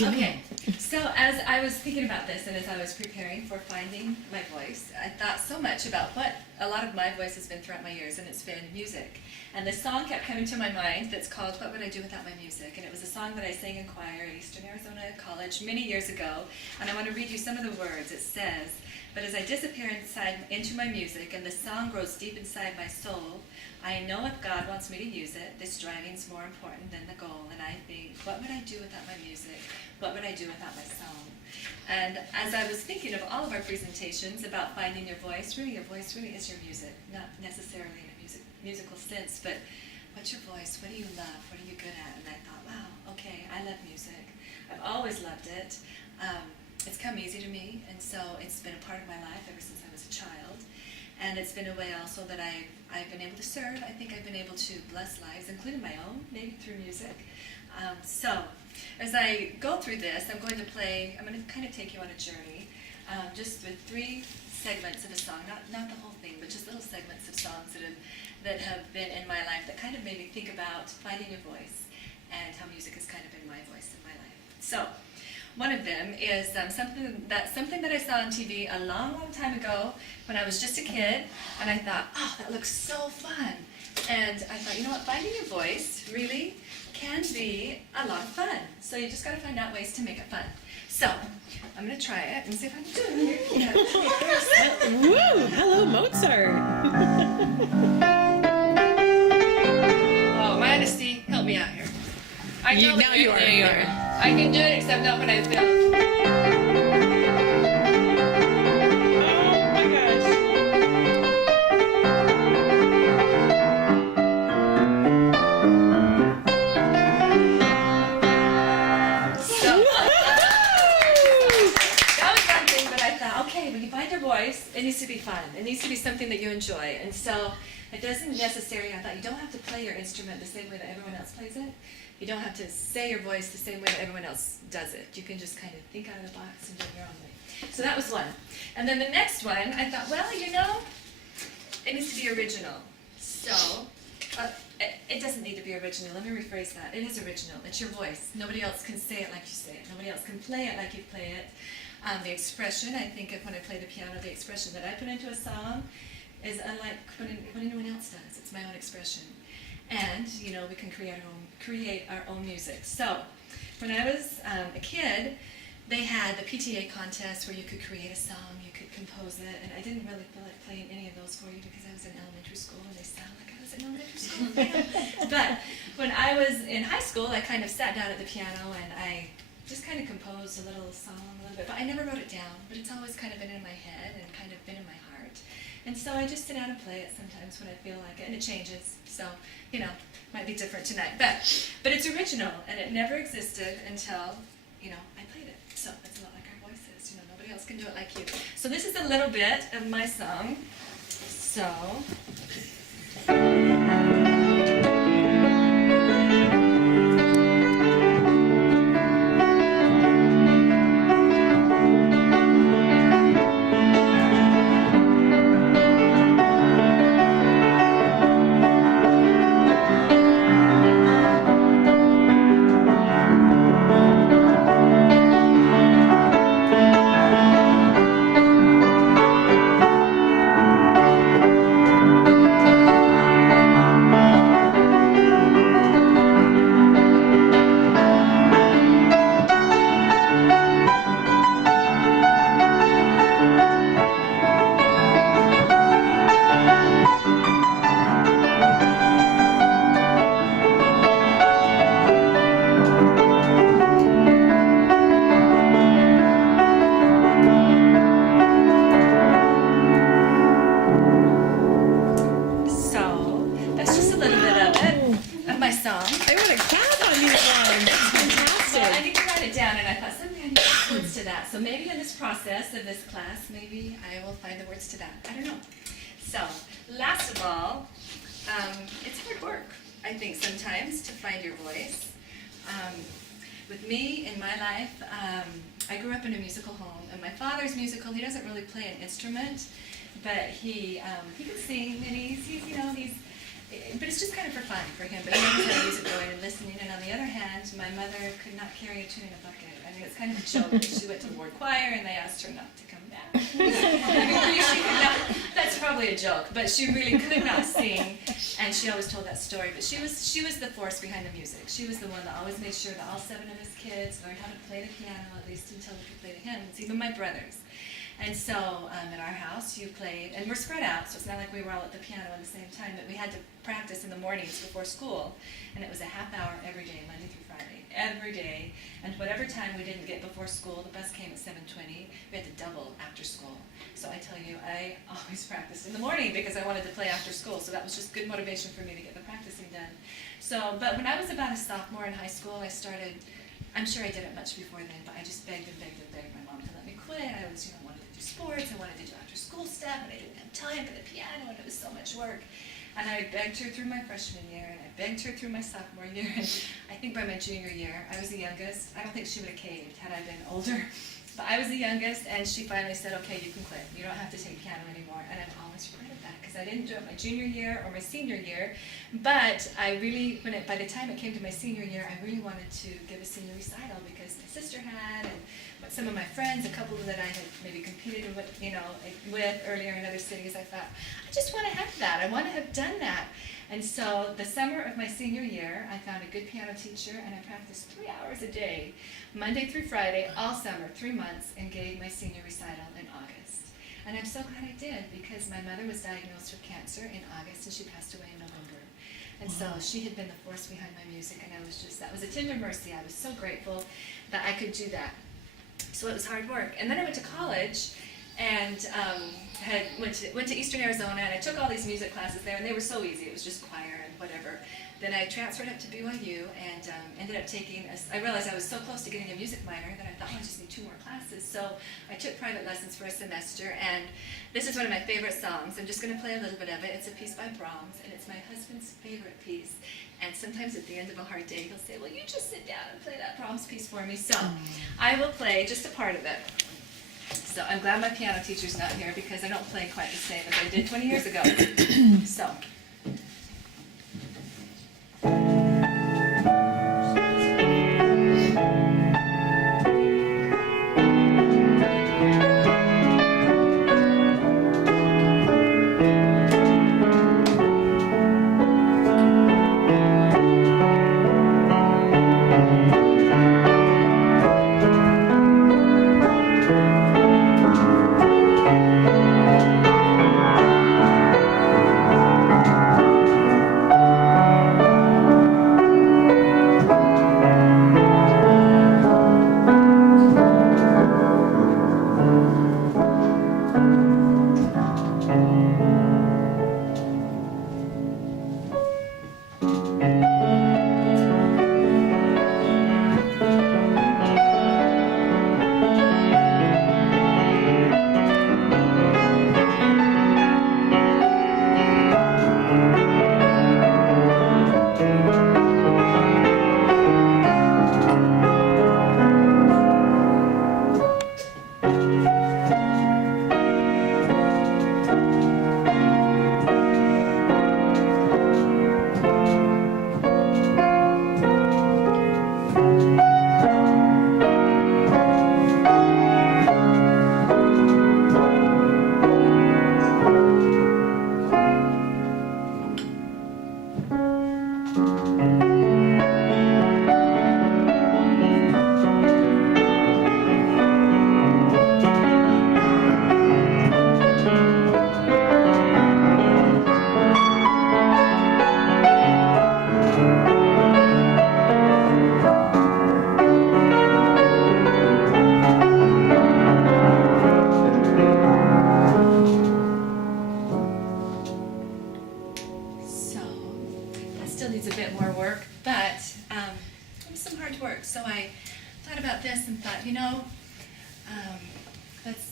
Okay, so as I was thinking about this and as I was preparing for finding my voice, I thought so much about what a lot of my voice has been throughout my years, and it's been music. And this song kept coming to my mind that's called What Would I Do Without My Music? And it was a song that I sang in choir at Eastern Arizona College many years ago. And I want to read you some of the words. It says, "But as I disappear inside into my music and the song grows deep inside my soul, I know if God wants me to use it, this striving's more important than the goal." And I think, what would I do without my music? What would I do without my song? And as I was thinking of all of our presentations about finding your voice really is your music, not necessarily in a musical sense, but what's your voice? What do you love? What are you good at? And I thought, wow, okay, I love music. I've always loved it. It's come easy to me, and so it's been a part of my life ever since I was a child. And it's been a way also that I've been able to serve. I think I've been able to bless lives, including my own, maybe through music. So as I go through this, I'm going to kind of take you on a journey, just with 3 segments of a song, not the whole thing, but just little segments of songs that have been in my life that kind of made me think about finding your voice and how music has kind of been my voice in my life. So one of them is something that I saw on TV a long, long time ago when I was just a kid, and I thought, oh, that looks so fun. And I thought, you know what, finding your voice really can be a lot of fun. So you just got to find out ways to make it fun. So I'm going to try it and see if I can do it. Yeah. Woo! Hello, Mozart. Oh, my honesty, help me out here. I know Now you are. There you are. I can do it, except not when I feel. Oh my gosh. So, that was one thing, but I thought, okay, when you find your voice, it needs to be fun. It needs to be something that you enjoy. And so it doesn't necessarily, I thought, you don't have to play your instrument the same way that everyone else plays it. You don't have to say your voice the same way that everyone else does it. You can just kind of think out of the box and do it your own way. So that was one. And then the next one, I thought, well, you know, it needs to be original. So it doesn't need to be original. Let me rephrase that. It is original. It's your voice. Nobody else can say it like you say it. Nobody else can play it like you play it. The expression, I think of when I play the piano, the expression that I put into a song is unlike what anyone else does. It's my own expression. And, you know, we can create our own music. So, when I was a kid, they had the PTA contest where you could create a song, you could compose it, and I didn't really feel like playing any of those for you because I was in elementary school and they sound like I was in elementary school. But when I was in high school, I kind of sat down at the piano and I just kind of composed a little song a little bit, but I never wrote it down, but it's always kind of been in my head and kind of been in my heart. And so I just sit down and play it sometimes when I feel like it, and it changes. So, you know, might be different tonight. But it's original, and it never existed until, you know, I played it. So it's a lot like our voices. You know, nobody else can do it like you. So this is a little bit of my song. So. So maybe in this process of this class, maybe I will find the words to that. I don't know. So, last of all, it's hard work, I think, sometimes to find your voice. With me, in my life, I grew up in a musical home, and my father's musical. He doesn't really play an instrument, but he can sing, and he's but it's just kind of for fun for him. But he always had music going and listening. And on the other hand, my mother could not carry a tune in a bucket. I mean, it's kind of a joke. She went to the ward choir and they asked her not to come back. She could not, that's probably a joke, but she really could not sing. And she always told that story. But she was the force behind the music. She was the one that always made sure that all 7 of his kids learned how to play the piano, at least until they could play the hymns, even my brothers. And so at our house, you played, and we're spread out, so it's not like we were all at the piano at the same time, but we had to practice in the mornings before school, and it was a half hour every day, Monday through Friday, every day. And whatever time we didn't get before school, the bus came at 7:20, we had to double after school. So I tell you, I always practiced in the morning because I wanted to play after school, so that was just good motivation for me to get the practicing done. So, but when I was about a sophomore in high school, I started, I'm sure I did it much before then, but I just begged and begged and begged my mom to let me quit. I was, wanted to do sports, I wanted to do after school stuff, and I didn't have time for the piano, and it was so much work. And I begged her through my freshman year, and I begged her through my sophomore year, and I think by my junior year, I was the youngest. I don't think she would have caved had I been older, but I was the youngest, and she finally said, okay, you can quit. You don't have to take piano anymore, and I've always regretted that, because I didn't do it my junior year or my senior year, but I really, by the time it came to my senior year, I really wanted to give a senior recital, because my sister had, and some of my friends, a couple that I had maybe competed with, with earlier in other cities, I thought, I just want to have that. I want to have done that. And so the summer of my senior year, I found a good piano teacher, and I practiced 3 hours a day, Monday through Friday, all summer, 3 months, and gave my senior recital in August. And I'm so glad I did, because my mother was diagnosed with cancer in August, and she passed away in November. And so she had been the force behind my music, and that was a tender mercy. I was so grateful that I could do that. So it was hard work. And then I went to college and went to Eastern Arizona, and I took all these music classes there, and they were so easy. It was just choir and whatever. Then I transferred up to BYU and ended up taking, I realized I was so close to getting a music minor that I thought, I just need 2 more classes. So I took private lessons for a semester, and this is one of my favorite songs. I'm just going to play a little bit of it. It's a piece by Brahms, and it's my husband's favorite piece. And sometimes at the end of a hard day, he'll say, well, you just sit down and play that Brahms piece for me. So I will play just a part of it. So I'm glad my piano teacher's not here, because I don't play quite the same as I did 20 years ago. So.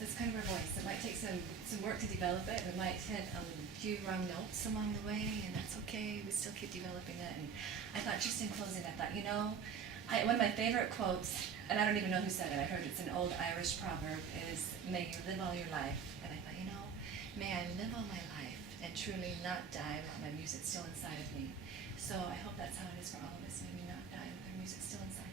That's kind of our voice. It might take some work to develop it. We might hit a few wrong notes along the way, and that's okay. We still keep developing it. And I thought, just in closing, I thought, one of my favorite quotes, and I don't even know who said it. I heard it's an old Irish proverb, is, may you live all your life. And I thought, may I live all my life and truly not die while my music's still inside of me. So I hope that's how it is for all of us. Maybe not die with our music still inside.